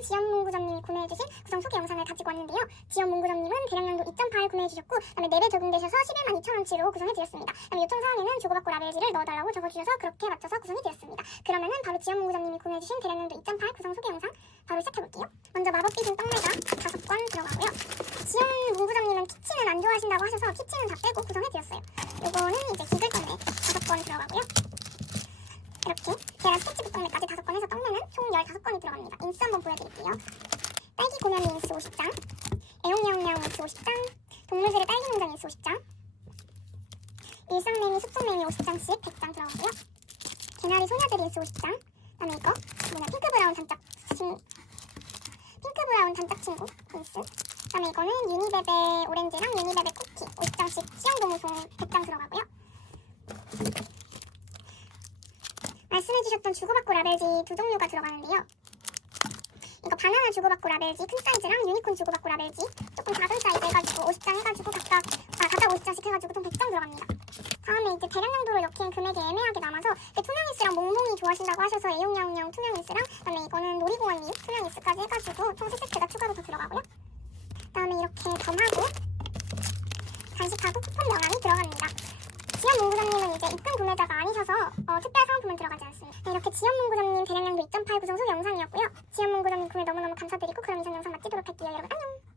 지연 문구점님이 구매해주신 구성 소개 영상을 가지고 왔는데요. 지연 문구점님은 대량량도 2.8 구매해주셨고 그다음에 4배 적용되셔서 11만 2천원치로 구성해드렸습니다. 그다음에 요청 사항에는 주고받고 라벨지를 넣어달라고 적어주셔서 그렇게 맞춰서 구성해드렸습니다. 그러면은 바로 지연 문구점님이 구매해주신 대량량도 2.8 구성 소개 영상 바로 시작해볼게요. 먼저 마법빛은 떡메가 5건 들어가고요. 지연 문구점님은 키친은 안 좋아하신다고 하셔서 키친은 다 빼고 구성해드렸어요. 요거는 이제 기글 떡메 5건 들어가고요. 이렇게 계란 스케치북 떡메까지 5건 해서 떡메는 총 15건이 인스 한번 보여드릴게요. 딸기 고면 인스 50장, 애용야옹야옹 인스 50장, 동물들의 딸기 농장 인스 50장, 일상매미 숲속매미 50장씩 100장 들어가고요. 개나리 소녀들 인스 50장, 그다음에 이거 뭐냐 핑크 브라운 단짝 친 핑크 브라운 단짝 친구 인스. 그다음에 이거는 유니베베 오렌지랑 유니베베 쿠키 50장씩 시험고무송 100장 들어가고요. 말씀해주셨던 주고받고 라벨지 두 종류가 들어가는데요. 이거 바나나 주고받고 라벨지 큰 사이즈랑 유니콘 주고받고 라벨지 조금 작은 사이즈 해가지고 50장 해가지고 각각 아 각각 50장씩 해가지고 총 100장 들어갑니다. 다음에 이제 대량량도를 넣기엔 금액이 애매하게 남아서 그 투명이스랑 몽몽이 좋아하신다고 하셔서 애용야옹야옹 투명이스랑 그다음에 이거는 놀이공원님 투명이스까지 해가지고 총 3세트가 추가로 더 들어가고요. 그다음에 이렇게 점하고 간식하고 쿠폰 명함이 들어갑니다. 지연 문구점님은 이제 입금 구매자가 지연 문구점님 대량량도 2.8 구성 속 영상이었고요. 지연 문구점님 구매 너무너무 감사드리고 그럼 이상 영상 마치도록 할게요. 여러분 안녕!